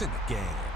It's in the game.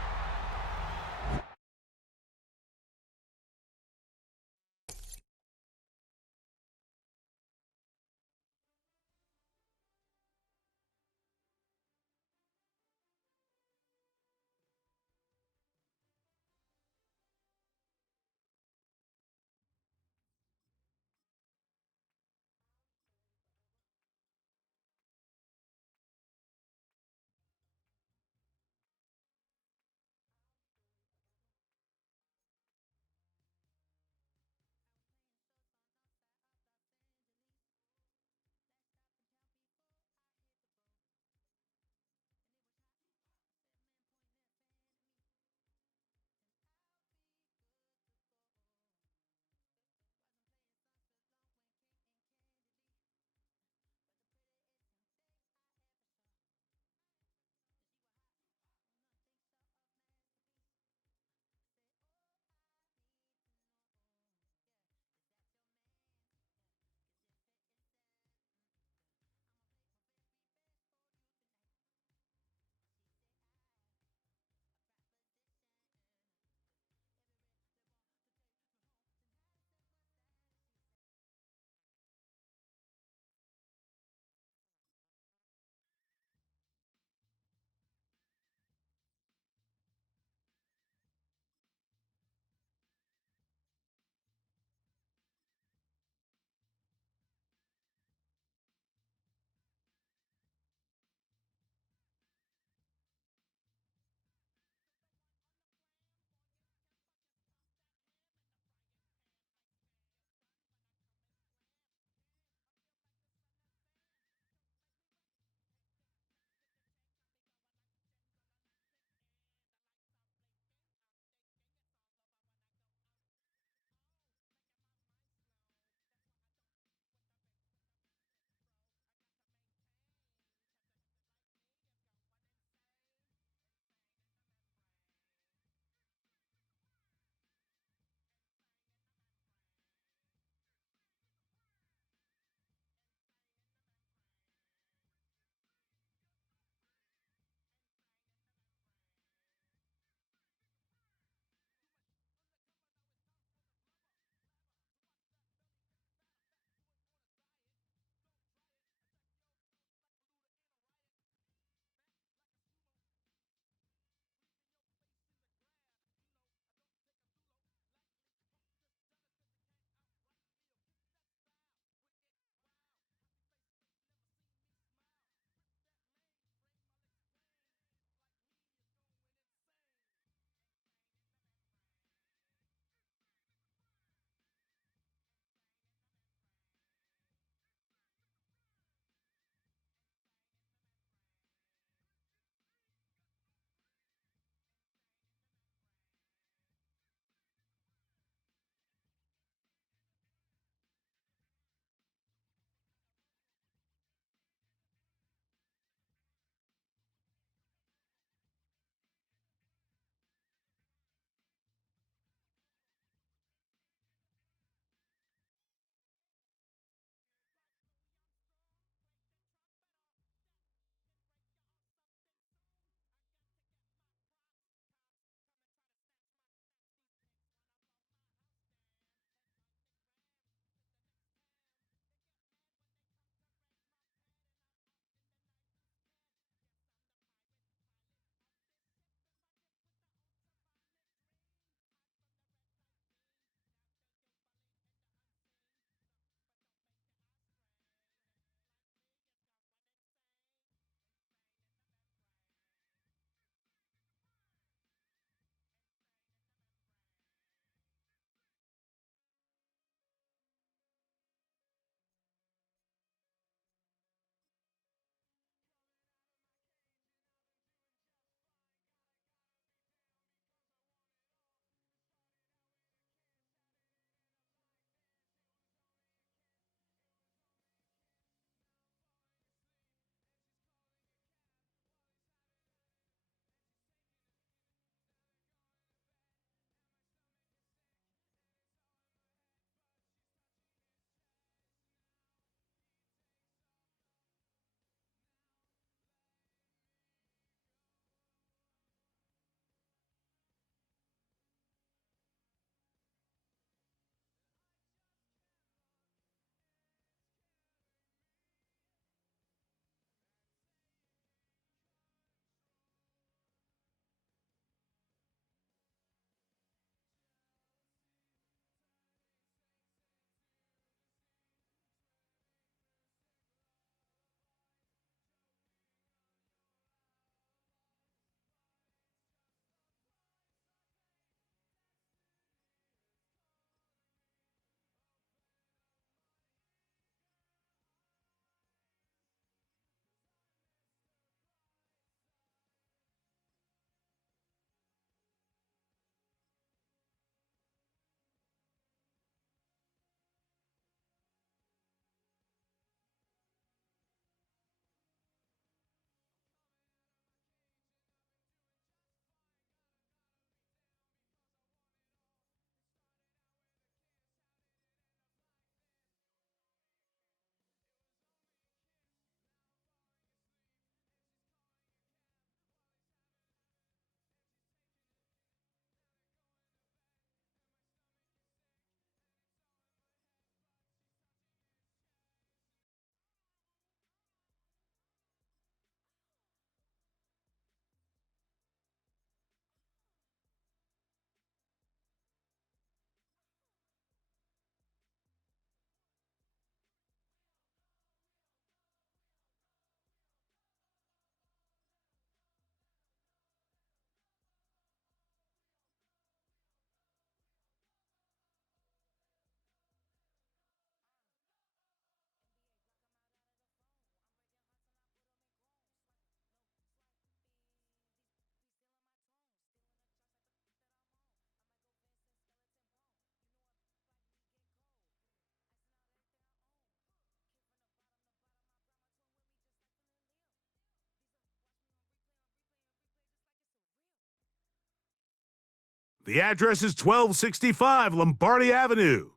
The address is 1265 Lombardi Avenue.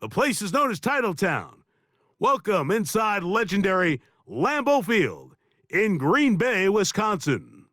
The place is known as Titletown. Welcome inside legendary Lambeau Field in Green Bay, Wisconsin.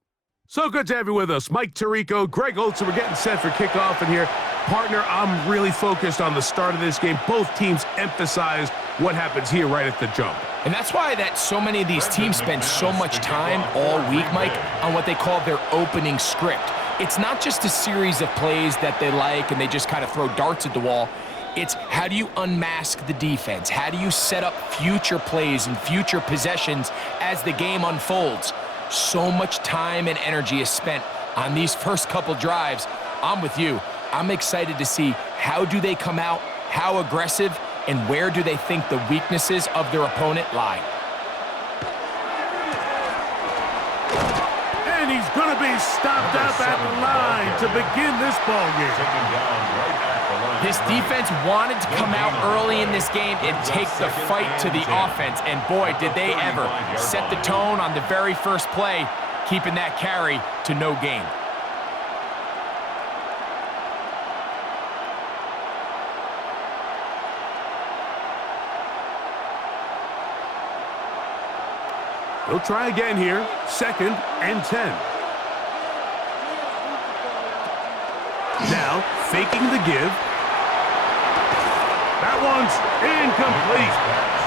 So good to have you with us. Mike Tirico, Greg Olson, we're getting set for kickoff in here. Partner, I'm really focused on the start of this game. Both teams emphasized what happens here right at the jump. And that's why so many of these teams spend so much time all week, Mike, on what they call their opening script. It's not just a series of plays that they like and they just kind of throw darts at the wall. It's how do you unmask the defense? How do you set up future plays and future possessions as the game unfolds? So much time and energy is spent on these first couple drives. I'm with you. I'm excited to see how do they come out, how aggressive, and where do they think the weaknesses of their opponent lie. And he's going to be stopped up at the line to begin this ball game. This defense wanted to come out early in this game and take the fight to the offense, and boy, did they ever set the tone on the very first play, keeping that carry to no gain. He'll try again here, 2nd and 10. Now, faking the give. That one's incomplete.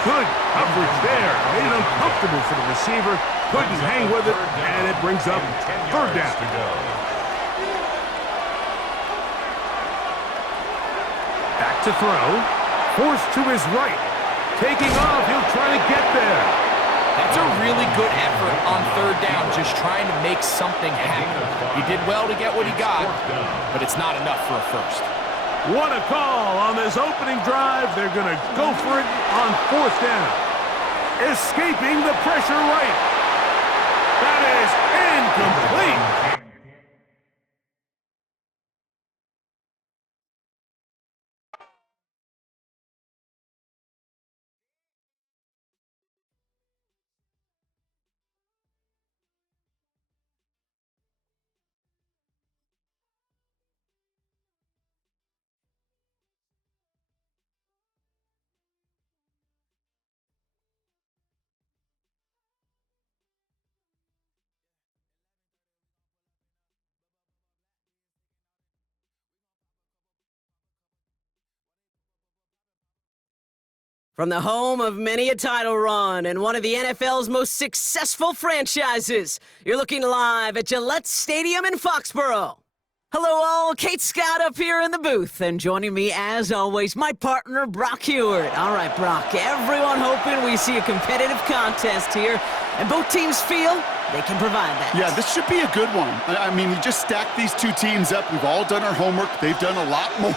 Good coverage there. Made it uncomfortable for the receiver. Couldn't hang with it, and it brings up 3rd down. Back to throw. Forced to his right. Taking off, he'll try to get there. That's a really good effort on 3rd down, just trying to make something happen. He did well to get what he got, but it's not enough for a first. What a call on this opening drive. They're going to go for it on 4th down. Escaping the pressure right. That is incomplete. From the home of many a title run and one of the NFL's most successful franchises, you're looking live at Gillette Stadium in Foxborough. Hello all, Kate Scott up here in the booth, and joining me as always, my partner Brock Heward. All right, Brock, everyone hoping we see a competitive contest here, and both teams feel they can provide that. Yeah, this should be a good one. I mean, you just stack these two teams up. We've all done our homework. They've done a lot more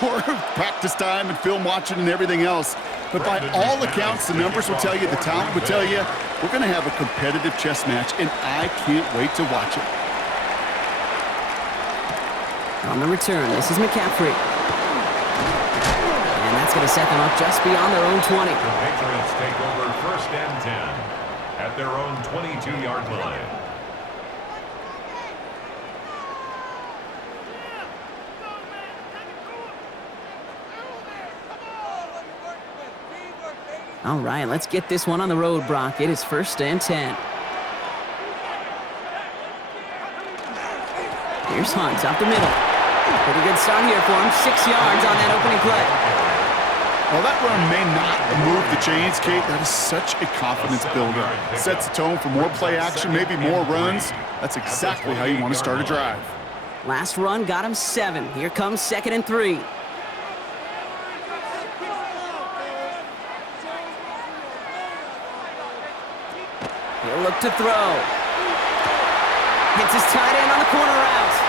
practice time and film watching and everything else. But by all accounts, the numbers will tell you, the talent will tell you, we're going to have a competitive chess match, and I can't wait to watch it. On the return, this is McCaffrey. And that's going to set them up just beyond their own 20. The Patriots take over 1st and 10 at their own 22-yard line. All right, let's get this one on the road, Brock. It is 1st and 10. Here's Hunt up the middle. Pretty good start here for him. 6 yards on that opening play. Well, that run may not move the chains, Kate. That is such a confidence builder. Sets the tone for more play action, maybe more runs. That's exactly how you want to start a drive. Last run got him 7. Here comes 2nd and 3. He'll look to throw. Hits his tight end on the corner route.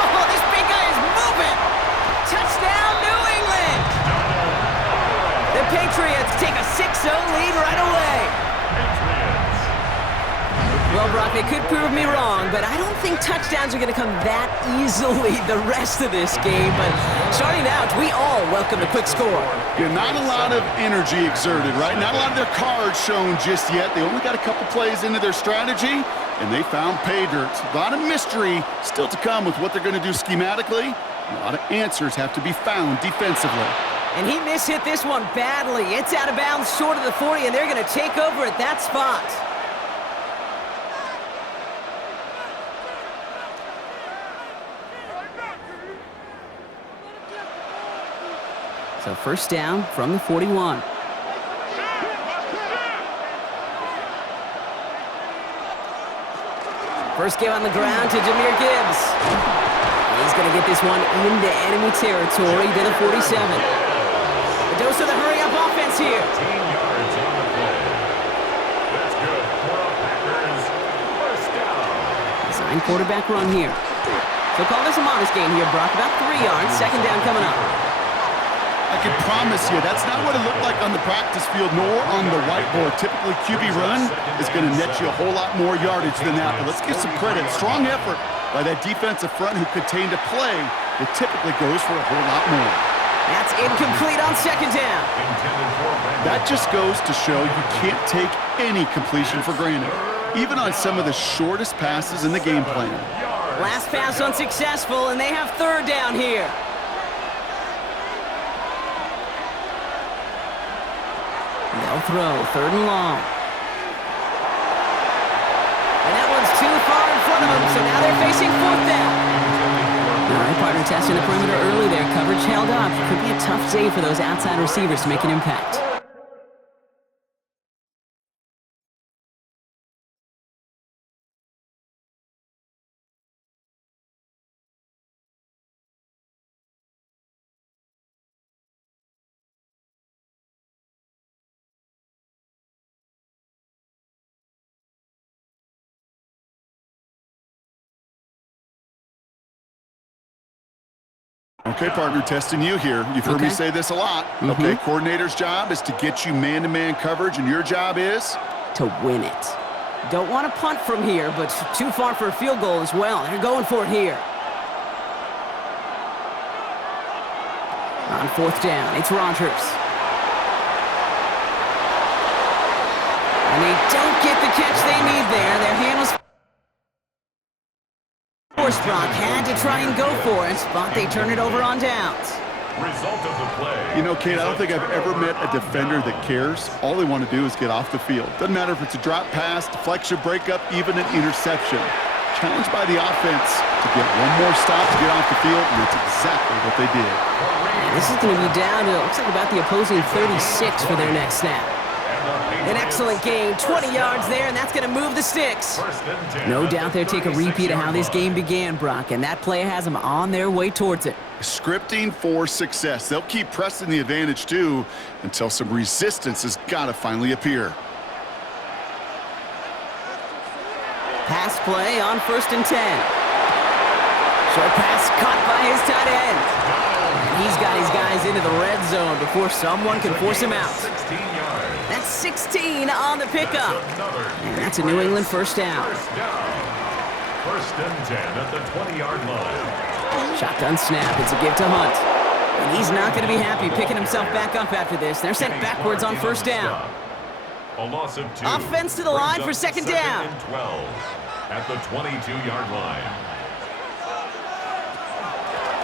Oh, this big guy is moving. Touchdown, New England. The Patriots take a 6-0 lead right away. Well, Brock, they could prove me wrong, but I don't think touchdowns are going to come that easily the rest of this game. But starting out, we all welcome the quick score. Yeah, not a lot of energy exerted, right? Not a lot of their cards shown just yet. They only got a couple plays into their strategy, and they found pay dirt. A lot of mystery still to come with what they're going to do schematically. A lot of answers have to be found defensively. And he mishit this one badly. It's out of bounds short of the 40, and they're going to take over at that spot. So first down from the 41. First give on the ground to Jahmyr Gibbs. He's going to get this one into enemy territory to the 47. A dose of the hurry-up offense here. 15 yards on the play. That's good for the Packers. First down. Design quarterback run here. So call this a modest gain here, Brock. About 3 yards. Second down coming up. I can promise you that's not what it looked like on the practice field nor on the whiteboard. Typically, QB run is going to net you a whole lot more yardage than that. But let's give some credit. Strong effort by that defensive front who contained a play that typically goes for a whole lot more. That's incomplete on second down. That just goes to show you can't take any completion for granted, even on some of the shortest passes in the game plan. Last pass unsuccessful, and they have third down here. They'll throw, third and long. And that one's too far in front of them, so now they're facing fourth down. All right, partner testing the perimeter early there. Coverage held up. Could be a tough day for those outside receivers to make an impact. Okay, partner, testing you here. You've heard me say this a lot. Okay, coordinator's job is to get you man-to-man coverage, and your job is? To win it. Don't want to punt from here, but too far for a field goal as well. They're going for it here. On fourth down, it's Rodgers. And they don't get the catch they need there. Their hand was forced. Brock had to try and go for it, but they turn it over on downs. Result of the play. You know, Kate, I don't think I've ever met a defender that cares. All they want to do is get off the field. Doesn't matter if it's a drop pass, deflection, breakup, even an interception. Challenged by the offense to get one more stop to get off the field, and that's exactly what they did. And this is going to be down to, it looks like about the opposing 36 for their next snap. An excellent game, 20 yards there, and that's going to move the sticks. No doubt they'll take a repeat of how this game began, Brock, and that play has them on their way towards it. Scripting for success. They'll keep pressing the advantage, too, until some resistance has got to finally appear. Pass play on 1st and 10. Short pass caught by his tight end. And he's got his guys into the red zone before someone can force him out. 16 yards. That's 16 on the pickup. And that's a New England first down. First down. 1st and 10 at the 20-yard line. Shotgun snap. It's a give to Hunt. And he's not going to be happy picking himself back up after this. They're sent backwards on 1st down. A loss of 2. Offense to the line for second down. And 12 at the 22-yard line.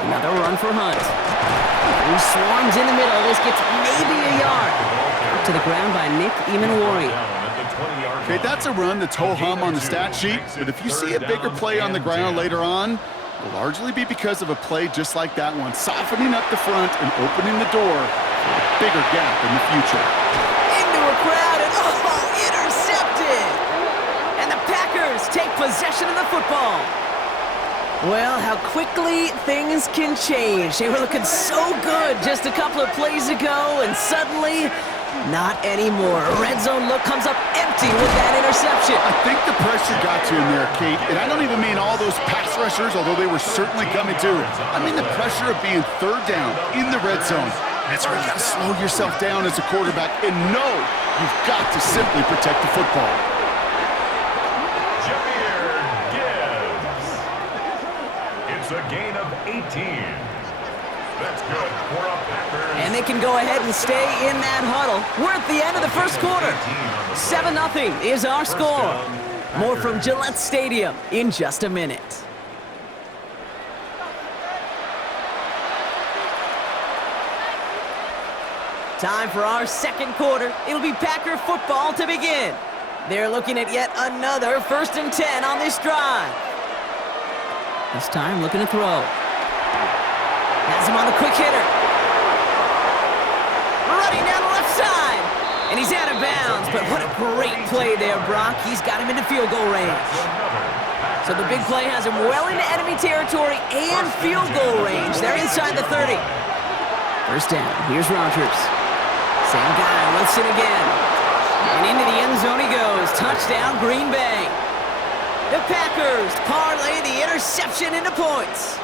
Another run for Hunt. He swarms in the middle. This gets maybe a yard. Up to the ground by Nick Emanwari. Okay, that's a run that's ho-hum on the stat sheet, but if you see a bigger play on the ground later on, it'll largely be because of a play just like that one, softening up the front and opening the door for a bigger gap in the future. Into a crowd and intercepted! And the Packers take possession of the football. Well, how quickly things can change. They were looking so good just a couple of plays ago, and suddenly, not anymore. A red zone look comes up empty with that interception. I think the pressure got to him there, Kate, and I don't even mean all those pass rushers, although they were certainly coming too. I mean the pressure of being third down in the red zone. That's where you got to slow yourself down as a quarterback and know you've got to simply protect the football. It's a gain of 18. That's good for a Packers. And they can go ahead and stay in that huddle. We're at the end of the first quarter. 7-0 is our score. More from Gillette Stadium in just a minute. Time for our second quarter. It'll be Packer football to begin. They're looking at yet another 1st and 10 on this drive. This time looking to throw. Has him on the quick hitter. Running down the left side. And he's out of bounds, but what a great play there, Brock. He's got him into field goal range. So the big play has him well into enemy territory and field goal range. They're inside the 30. First down, here's Rodgers. Same guy, Wilson again. And into the end zone he goes. Touchdown, Green Bay. The Packers parlay the interception into points.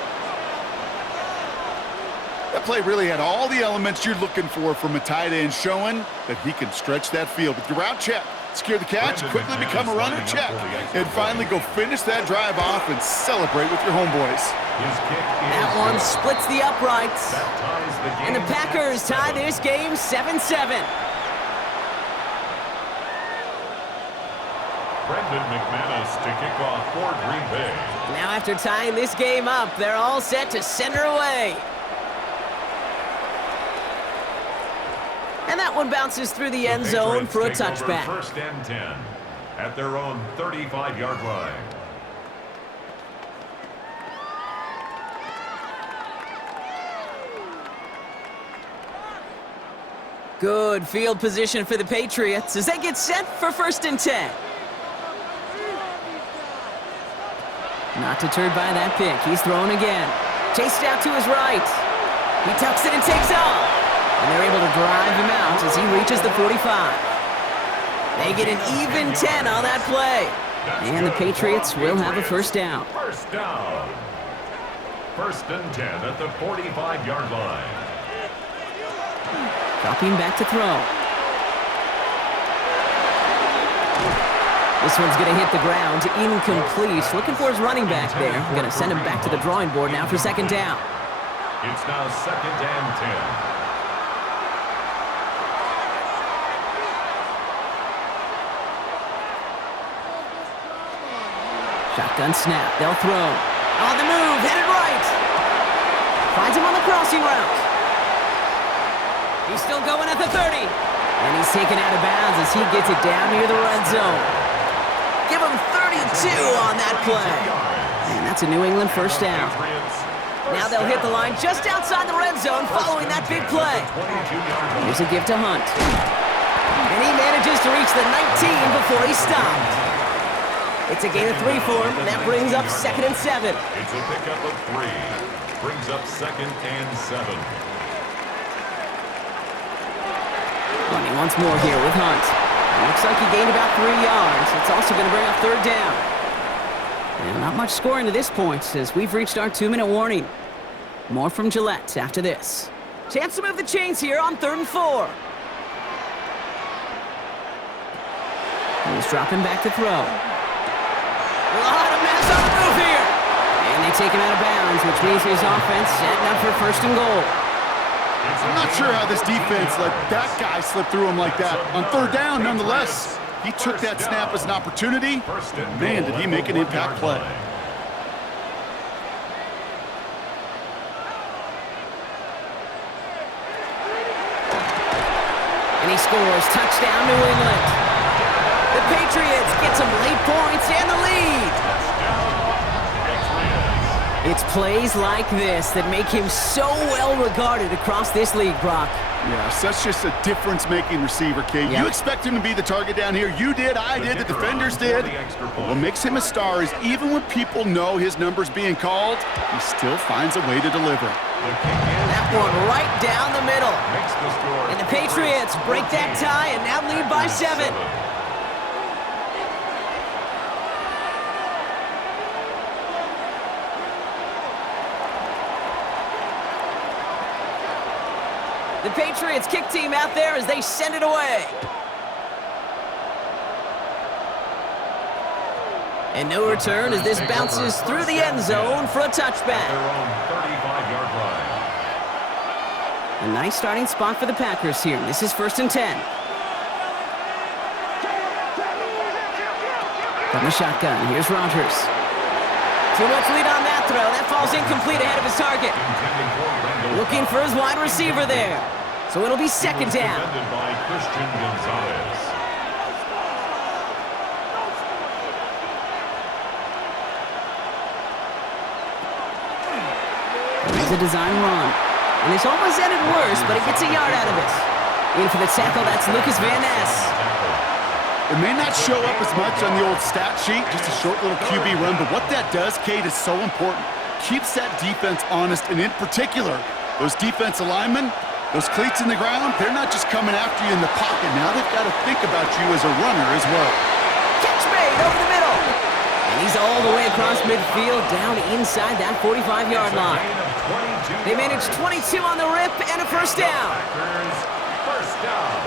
That play really had all the elements you're looking for from a tight end, showing that he can stretch that field with your route check, secure the catch, quickly become a runner check, and finally go finish that drive off and celebrate with your homeboys. That one splits the uprights. And the Packers tie this game 7-7. Brendan McManus to kick off for Green Bay. Now after tying this game up, they're all set to send her away. And that one bounces through the end zone for a touchback. 1st and 10 at their own 35-yard line. Good field position for the Patriots as they get set for 1st and 10. Not deterred by that pick. He's throwing again. Chased out to his right. He tucks it and takes off. And they're able to drive him out as he reaches the 45. They get an even 10 on that play. And the Patriots will have a first down. First down. 1st and 10 at the 45-yard line. Dropping back to throw. This one's going to hit the ground. Incomplete. Looking for his running back there. Going to send him back to the drawing board now for 2nd down. It's now 2nd and 10. Shotgun snap. They'll throw. On the move. Headed right. Finds him on the crossing route. He's still going at the 30. And he's taken out of bounds as he gets it down near the red zone. Give him 32 on that play. And that's a New England first down. Now they'll hit the line just outside the red zone following that big play. Here's a give to Hunt. And he manages to reach the 19 before he stopped. It's a gain of 3 for him. That brings up 2nd and 7. It's a pickup of 3. Brings up 2nd and 7. Running once more here with Hunt. Looks like he gained about 3 yards. It's also going to bring up 3rd down. And not much scoring to this point as we've reached our 2-minute warning. More from Gillette after this. Chance to move the chains here on 3rd and 4. He's dropping back to throw. A lot of mess on the move here. And they take him out of bounds, which means his offense setting up for 1st and goal. I'm not sure how this defense let that guy slip through him like that. On 3rd down, nonetheless, he took that snap as an opportunity. Man, did he make an impact play. And he scores. Touchdown, New England. The Patriots get some late points and the lead. It's plays like this that make him so well regarded across this league, Brock. Yes, that's just a difference-making receiver, Kate. Yep. You expect him to be the target down here. You did, I did, the defenders did. What makes him a star is even when people know his number's being called, he still finds a way to deliver. That one right down the middle. And the Patriots break that tie and now lead by 7. The Patriots kick team out there as they send it away. And no return as this bounces through the end zone for a touchback. A nice starting spot for the Packers here. This is 1st and 10. From the shotgun, here's Rodgers. Too much lead on that throw. That falls incomplete ahead of his target. Looking for his wide receiver there. So it'll be second down. By Christian Gonzalez. It's a design run. And it's almost ended worse, but it gets a yard out of it. In for the tackle, that's Lucas Van Ness. It may not show up as much on the old stat sheet, just a short little QB run, but what that does, Kate, is so important. Keeps that defense honest, and in particular, those defensive linemen, those cleats in the ground, they're not just coming after you in the pocket. Now they've got to think about you as a runner as well. Catch made over the middle. And he's all the way across midfield, down inside that 45-yard line. They managed 22 on the rip and a first down. First down.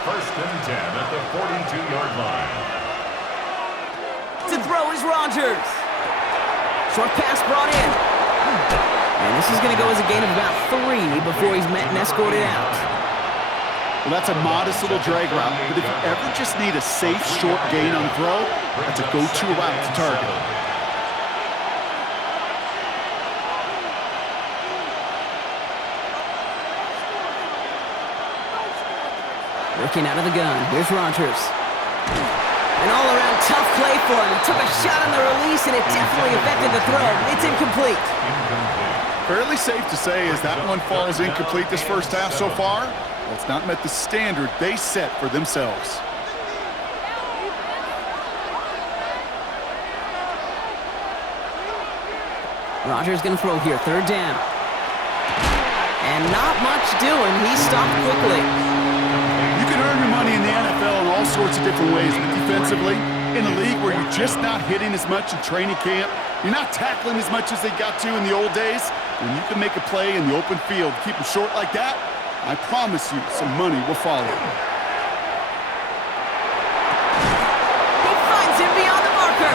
First and 10 at the 42-yard line. To throw is Rodgers. Short pass brought in. And this is going to go as a gain of about 3 before he's met and escorted out. Well, that's a modest little drag route, but if you ever just need a safe, short gain on throw, that's a go-to route to target. Working out of the gun. Here's Rodgers. An all-around tough play for him. He took a shot on the release, and it definitely affected the throw. It's incomplete. Fairly safe to say as that one falls incomplete this first half so far. Well, it's not met the standard they set for themselves. Rodgers going to throw here. Third down. And not much doing. He stopped quickly. You can earn your money in the NFL in all sorts of different ways, but defensively, in a league where you're just not hitting as much in training camp, you're not tackling as much as they got to in the old days, when you can make a play in the open field, keep them short like that, I promise you some money will follow. He finds him beyond the marker.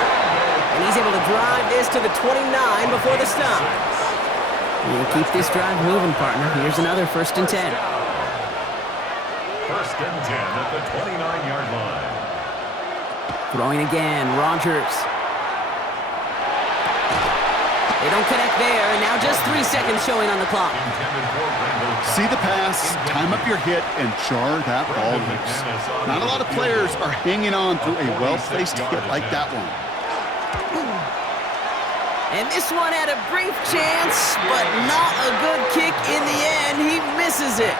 And he's able to drive this to the 29 before the stop. We'll keep this drive moving, partner. Here's another first and 10. First and 10 at the 29-yard line. Throwing again, Rodgers. They don't connect there, and now just 3 seconds showing on the clock. See the pass, time up your hit, and jar that ball loose. Not a lot of players are hanging on through a well-placed hit like that one. And this one had a brief chance, but not a good kick in the end. He misses it.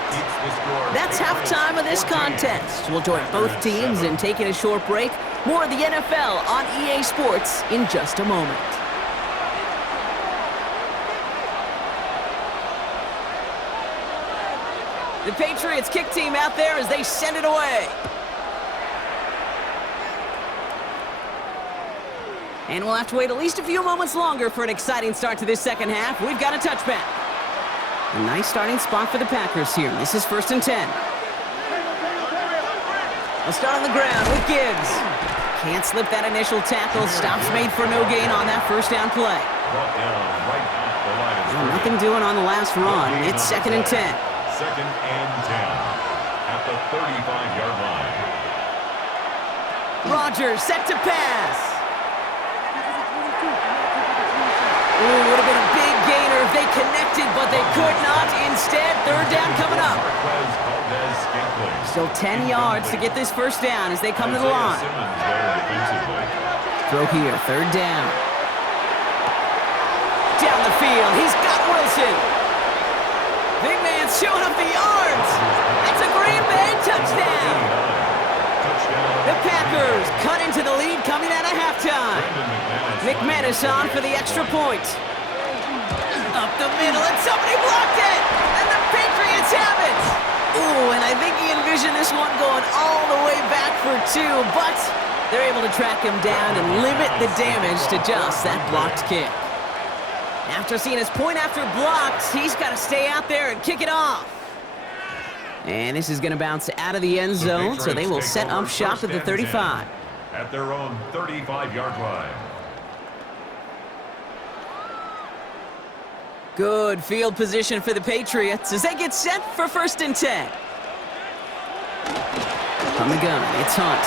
That's halftime of this contest. We'll join both teams in taking a short break. More of the NFL on EA Sports in just a moment. The Patriots kick team out there as they send it away. And we'll have to wait at least a few moments longer for an exciting start to this second half. We've got a touchback. A nice starting spot for the Packers here. This is first and 10. They'll start on the ground with Gibbs. Can't slip that initial tackle. Stops made for no gain on that first down play. Well, nothing doing on the last run. It's second and 10. Second and 10 at the 35-yard line. Rodgers set to pass. Ooh, would have been a big gainer if they connected, but they could not. Instead, third down coming up. Still 10 yards to get this first down as they come to the line. Throw here, third down. Down the field, he's got Wilson. Big man's showing up the yards. That's a Green Bay touchdown. The Packers cut into the lead coming out of halftime. McManus on for the extra point. Up the middle, and somebody blocked it! And the Patriots have it! Ooh, and I think he envisioned this one going all the way back for 2, but they're able to track him down and limit the damage to just that blocked kick. After seeing his point after blocked, he's got to stay out there and kick it off. And this is going to bounce out of the end zone, so they will set up shop at the 35. At their own 35-yard line. Good field position for the Patriots as they get set for first and 10. From the gun, it's Hunt.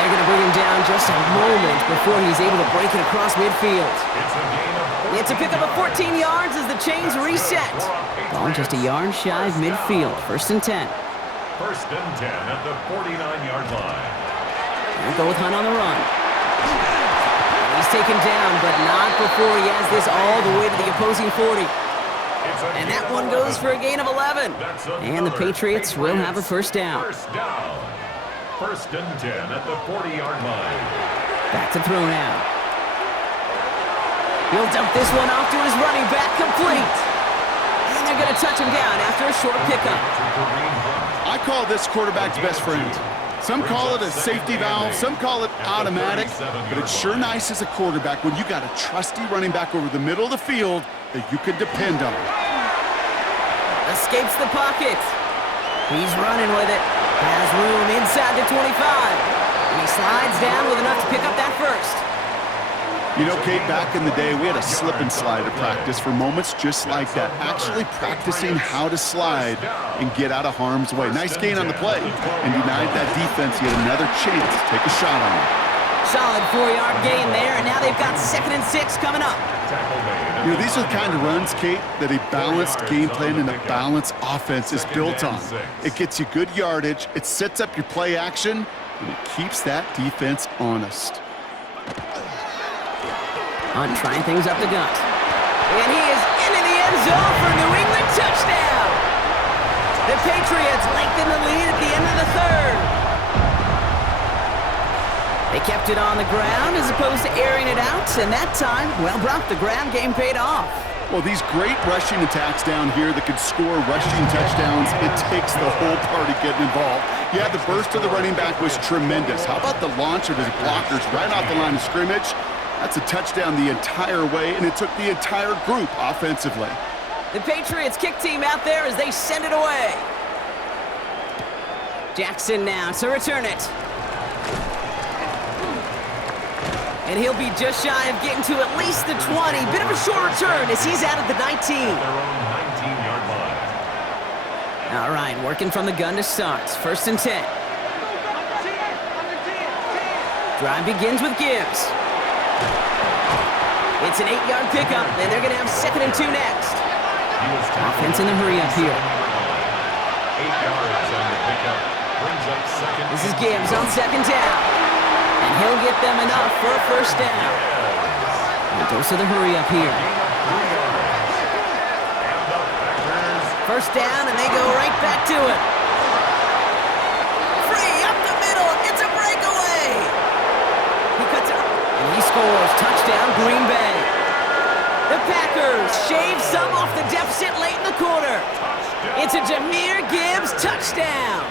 they're going to bring him down just a moment before he's able to break it across midfield. It's a gain of It's a pickup of 14 yards as the chains reset. Ball just a yard shy of midfield. 1st and 10. 1st and 10 at the 49-yard line. They'll go with Hunt on the run. He's taken down, but not before he has this all the way to the opposing 40. And that one goes for a gain of 11. And the Patriots will have a 1st down. 1st and 10 at the 40-yard line. Back to throw now. He'll dump this one off to his running back, complete. And they're going to touch him down after a short pickup. I call this quarterback's best friend. Some call it a safety valve, some call it automatic, but it's sure nice as a quarterback when you got a trusty running back over the middle of the field that you can depend on. Escapes the pocket. He's running with it. Has room inside the 25. And he slides down with enough to pick up that 1st. You know, Kate, back in the day, we had a slip and slide at practice for moments just like that. Actually practicing how to slide and get out of harm's way. Nice gain on the play, and denied that defense yet another chance to take a shot on him. Solid 4-yard gain there, and now they've got 2nd and 6 coming up. You know, these are the kind of runs, Kate, that a balanced game plan and a balanced offense is built on. It gets you good yardage, it sets up your play action, and it keeps that defense honest. Hunt trying things up the gut. And he is into the end zone for New England touchdown. The Patriots lengthen the lead at the end of the 3rd. They kept it on the ground as opposed to airing it out, and that time, well, Brock, the ground game paid off. Well, these great rushing attacks down here that could score rushing touchdowns, it takes the whole party getting involved. Yeah, the burst of the running back was tremendous. How about the launch of his blockers right off the line of scrimmage? That's a touchdown the entire way, and it took the entire group offensively. The Patriots kick team out there as they send it away. Jackson now to return it. And he'll be just shy of getting to at least the 20. Bit of a short return as he's out at the 19. Their own 19-yard line. All right, working from the gun to start. 1st and 10. Drive begins with Gibbs. It's an 8-yard pickup, and they're going to have 2nd and 2 next. Offense in the hurry-up here. 8 yards on the pickup. Brings up 2nd. This is Gibbs on 2nd down. And he'll get them enough for a 1st down. And goes to the hurry-up here. 1st down, and they go right back to it. Free up the middle. It's a breakaway. He cuts it. And he scores. Touchdown, Green Bay. The Packers shave some off the deficit late in the quarter. It's a Jahmyr Gibbs touchdown.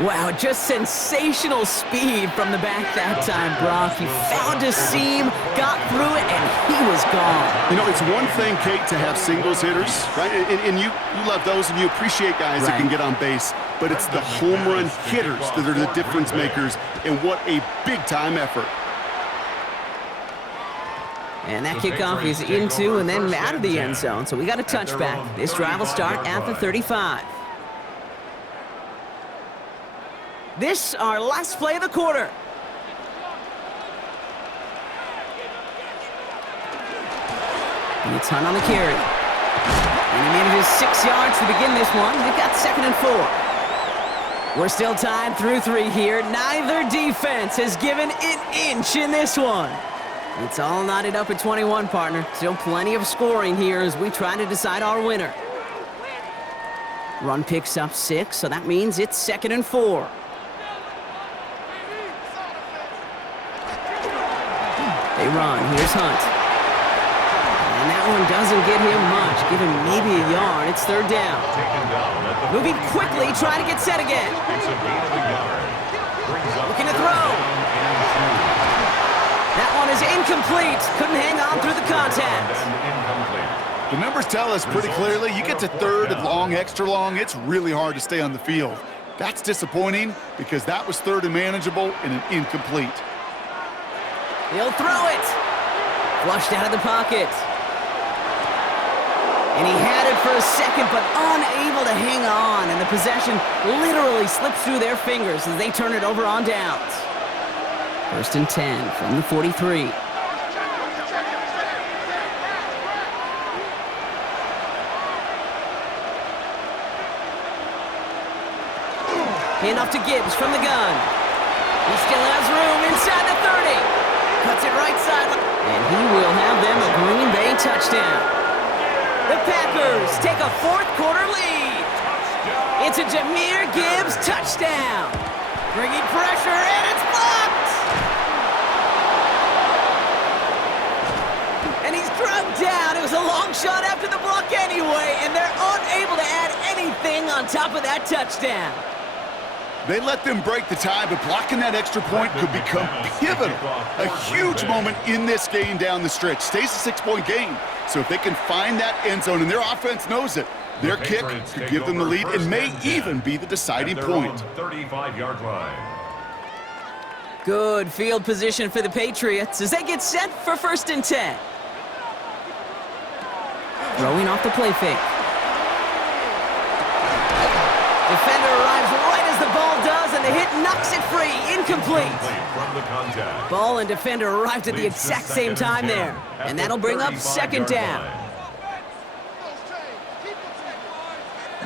Wow, just sensational speed from the back that time, Brock. He found a seam, got through it, and he was gone. You know, it's one thing, Kate, to have singles hitters, right? And you love those, and you appreciate guys that can get on base. But it's the home run hitters that are the difference makers, and what a big-time effort. And that kickoff is into and then out of the end zone, so we got a touchback. This drive will start at the 35. This, our last play of the quarter. And it's Hunt on the carry. And he manages 6 yards to begin this one. They've got 2nd and 4. We're still tied through 3 here. Neither defense has given an inch in this one. It's all knotted up at 21, partner. Still plenty of scoring here as we try to decide our winner. Run picks up 6, so that means it's 2nd and 4. They run. Here's Hunt. And that one doesn't get him much. Give him maybe a yard. It's 3rd down. Moving quickly, trying to get set again. Looking to throw. That one is incomplete. Couldn't hang on through the contact. The numbers tell us pretty clearly, you get to 3rd and long, extra long, it's really hard to stay on the field. That's disappointing because that was 3rd and manageable and an incomplete. He'll throw it. Flushed out of the pocket. And he had it for a second, but unable to hang on. And the possession literally slips through their fingers as they turn it over on downs. 1st and 10 from the 43. Handoff to Gibbs from the gun. He still has room inside the 30. Cuts it right side. And he will have them a Green Bay touchdown. The Packers take a fourth-quarter lead. It's a Jahmyr Gibbs touchdown. Bringing pressure, and it's blocked. And he's drugged down. It was a long shot after the block anyway, and they're unable to add anything on top of that touchdown. They let them break the tie, but blocking that extra point could become pivotal. A huge moment in this game down the stretch. Stays a 6-point game. So if they can find that end zone, and their offense knows it, their kick could give them the lead and may even be the deciding point. 35-yard line. Good field position for the Patriots as they get set for 1st and 10. Throwing off the play fake. Defender arrives right as the ball does, and the hit knocks it free. Incomplete. From the contact. Ball and defender arrived at the exact same time there. And that'll bring up 2nd down.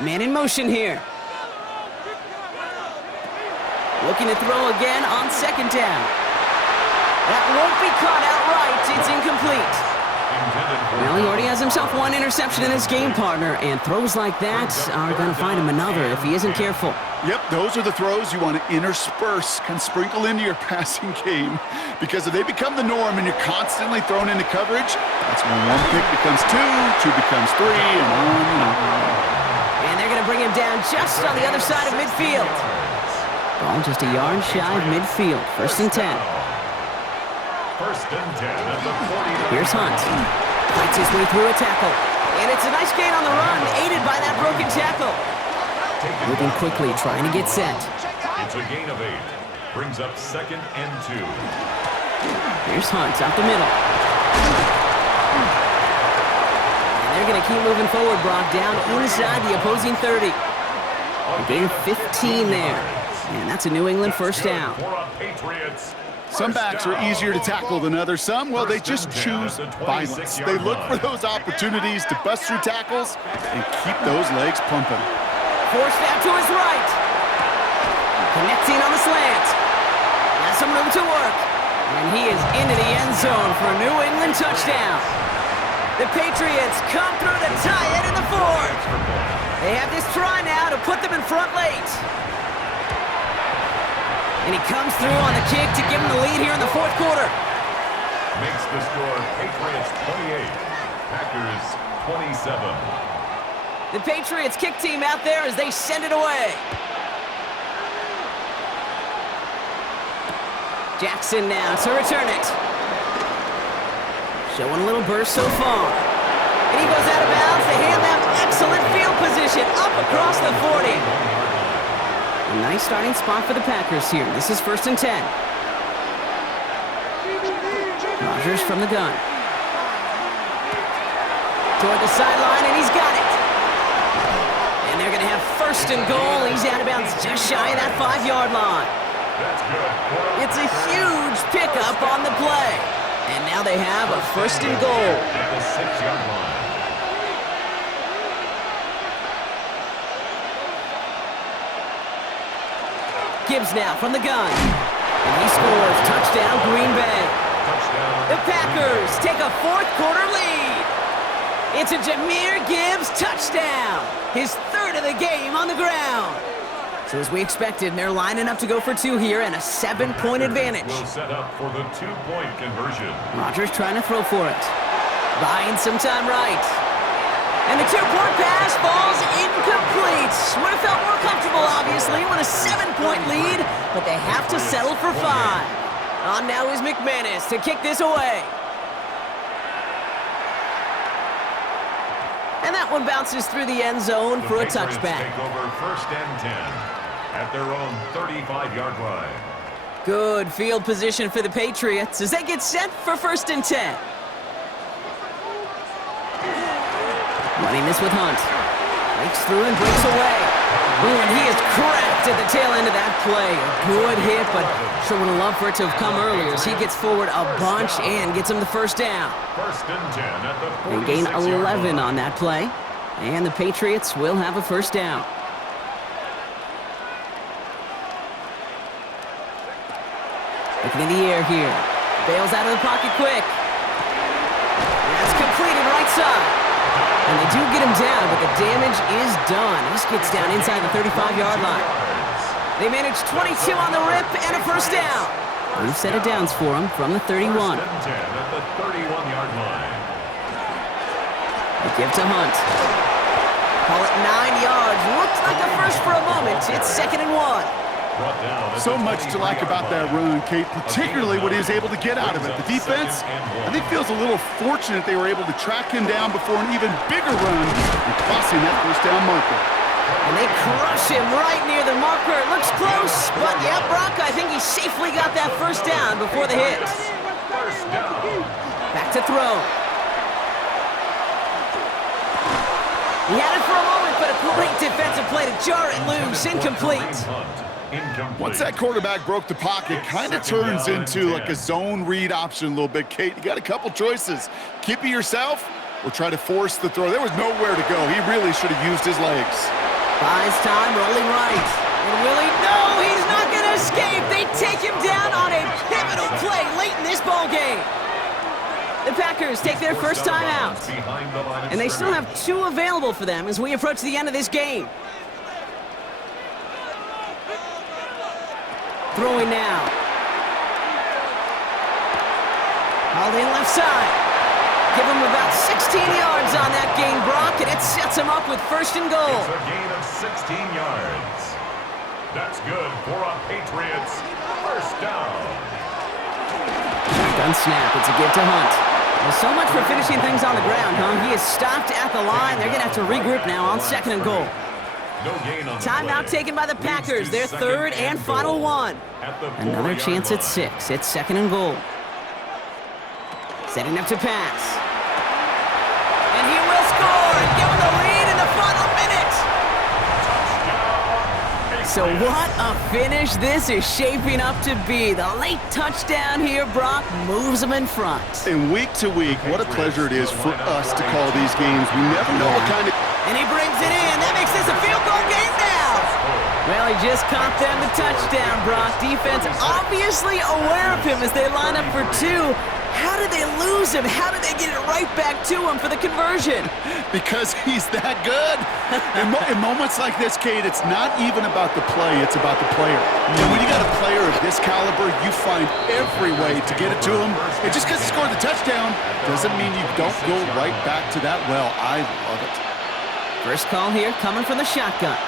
Man in motion here. Looking to throw again on 2nd down. That won't be caught outright. It's incomplete. Well, he already has himself one interception in his game, partner, and throws like that are going to find him another if he isn't careful. Yep, those are the throws you want to intersperse, kind of sprinkle into your passing game, because if they become the norm and you're constantly thrown into coverage, that's when one pick becomes two becomes three, and on and on. And they're going to bring him down just on the other side of midfield. Ball just a yard shy of midfield. 1st and 10. 1st and 10 at the 40. Here's Hunt. Fights his way through a tackle. And it's a nice gain on the run, aided by that broken tackle. Moving quickly, trying to get set. It's a gain of 8. Brings up 2nd and 2. Here's Hunt out the middle. And they're going to keep moving forward, Brock, down inside the opposing 30. A gain of 15 there. And that's a New England 1st down. Some backs are easier to tackle than others. Some, well, they just choose violence. They look for those opportunities to bust through tackles and keep those legs pumping. Forced out to his right. Connecting on the slant. Has some room to work. And he is into the end zone for a New England touchdown. The Patriots come through to tie it in the 4th. They have this try now to put them in front late. And he comes through on the kick to give him the lead here in the 4th quarter. Makes the score Patriots 28, Packers 27. The Patriots kick team out there as they send it away. Jackson now to return it. Showing a little burst so far. And he goes out of bounds to hand them excellent field position up across the 40. A nice starting spot for the Packers here. This is 1st and 10. Rodgers from the gun. Toward the sideline, and he's got it. And they're going to have 1st and goal. He's out of bounds just shy of that 5-yard line. It's a huge pickup on the play. And now they have a 1st and goal. At the 6-yard line. Gibbs now from the gun. And he scores. Touchdown, Green Bay. The Packers take a 4th-quarter lead. It's a Jahmyr Gibbs touchdown. His 3rd of the game on the ground. So as we expected, they're lining up to go for 2 here and a 7-point advantage. Will set up for the 2-point conversion. Rodgers trying to throw for it. Buying some time right. And the 2-point pass falls incomplete. Would have felt more comfortable, obviously, with a 7-point lead, but they have to settle for 5. On now is McManus to kick this away. And that one bounces through the end zone for a touchback. Take over 1st and 10 at their own 35-yard line. Good field position for the Patriots as they get set for 1st and 10. Running this with Hunt. Breaks through and breaks away. Ooh, Just at the tail end of that play, a good hit, but sure would have loved for it to have come earlier as he gets forward a bunch and gets him the first down. First and 10 at the They gain 46-yard 11 line. on that play, and the Patriots will have a first down. Looking in the air here. Bails out of the pocket quick. That's completed right side. And they do get him down, but the damage is done. This gets down inside the 35-yard line. They manage 22 on the rip and a first down. New set of downs for him from the 31. First and 10 at the 31-yard line. They give to Hunt. Call it 9 yards. Looked like a first for a moment. It's 2nd and 1. Brought down at So the much to like 23-yard about that line. run, Kate, particularly what he was able to get out of it. The defense, I think, feels a little fortunate they were able to track him down before an even bigger run and tossing that first down marker. And they crush him right near the marker. It looks close, but yeah, Brock, I think he safely got that first down before the hit. First down. Back to throw. He had it for a moment, but a great defensive play to jar it loose. Incomplete. Once that quarterback broke the pocket, kind of turns into like a zone read option a little bit, Kate. You got a couple choices. Keep it yourself or try to force the throw. There was nowhere to go. He really should have used his legs. Buys time, rolling right. And Willie, no, he's not going to escape. They take him down on a pivotal play late in this ball game. The Packers take their first time out. And they still have 2 available for them as we approach the end of this game. Throwing now. Hauled in left side. Give him about 16 yards on that gain, Brock, and it sets him up with first and goal. It's a gain of 16 yards. That's good for a Patriots first down. Shotgun snap. It's a give to Hunt. Well, so much for finishing things on the ground, huh? He is stopped at the line. They're going to have to regroup now on 2nd and goal. No gain on the Timeout play. taken by the Leads to Packers. Their 3rd and goal. final one. At the Another 4-yard chance at line. 6. It's 2nd and goal. Setting up to pass. And he will score and give him the lead in the final minute. So what a finish this is shaping up to be. The late touchdown here, Brock, moves them in front. And week to week, what a pleasure it is for us to call these games. We never know what kind of... And he brings it in. That makes this a field goal game now. Well, he just caught them the touchdown, Brock. Defense obviously aware of him as they line up for 2. How did they lose him? How did they get it right back to him for the conversion? Because he's that good. In moments like this, Kate, it's not even about the play, it's about the player. And when you got a player of this caliber, you find every way to get it to him. And just because he scored the touchdown doesn't mean you don't go right back to that well. I love it. First call here coming from the shotgun.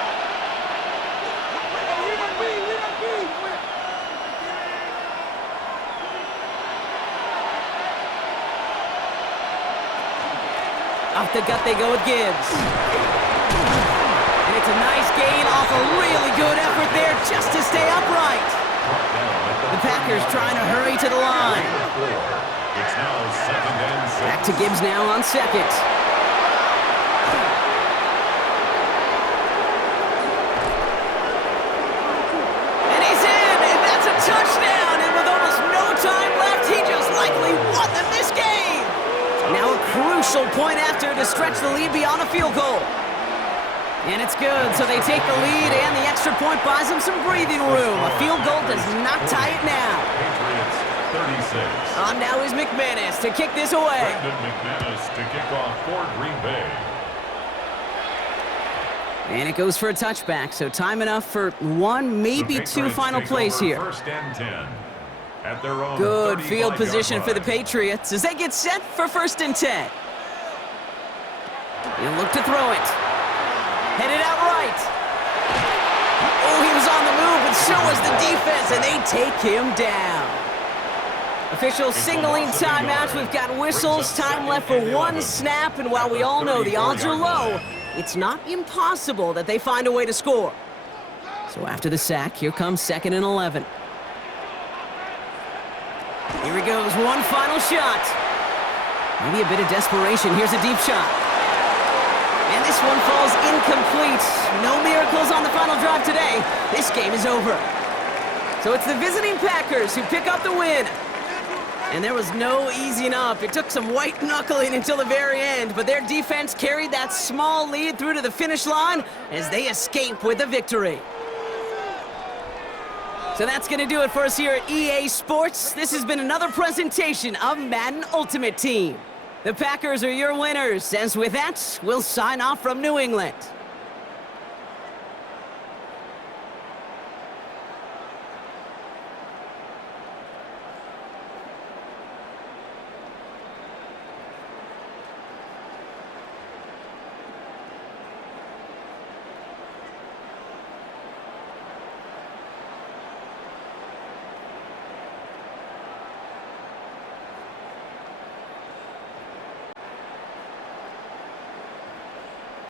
Off the gut they go with Gibbs. And it's a nice gain off a really good effort there just to stay upright. The Packers trying to hurry to the line. It's now 2nd and 6. Back to Gibbs now on 2nd. And he's in, and that's a touchdown. And with almost no time left, he just likely won them this game. Now a crucial point after to stretch the lead beyond a field goal. And it's good, so they take the lead, and the extra point buys them some breathing room. A field goal does not tie it now. Patriots 36. On now is McManus to kick this away. Brendan McManus to kick off for Green Bay. And it goes for a touchback, so time enough for 1, maybe The 2 Patriots final take plays over here. First and 10 at their own Good field 35-yard position for the line. Patriots as they get set for first and 10. He'll look to throw it. Headed out right. Oh, he was on the move, but so was the defense, and they take him down. Officials signaling timeouts. We've got whistles. Time left for 1 snap, and while we all know the odds are low, it's not impossible that they find a way to score. So after the sack, here comes 2nd and 11. Here he goes, one final shot. Maybe a bit of desperation. Here's a deep shot. And this one falls incomplete. No miracles on the final drive today. This game is over. So it's the visiting Packers who pick up the win. And there was no easing up. It took some white knuckling until the very end, but their defense carried that small lead through to the finish line as they escape with the victory. So that's going to do it for us here at EA Sports. This has been another presentation of Madden Ultimate Team. The Packers are your winners, as with that, we'll sign off from New England.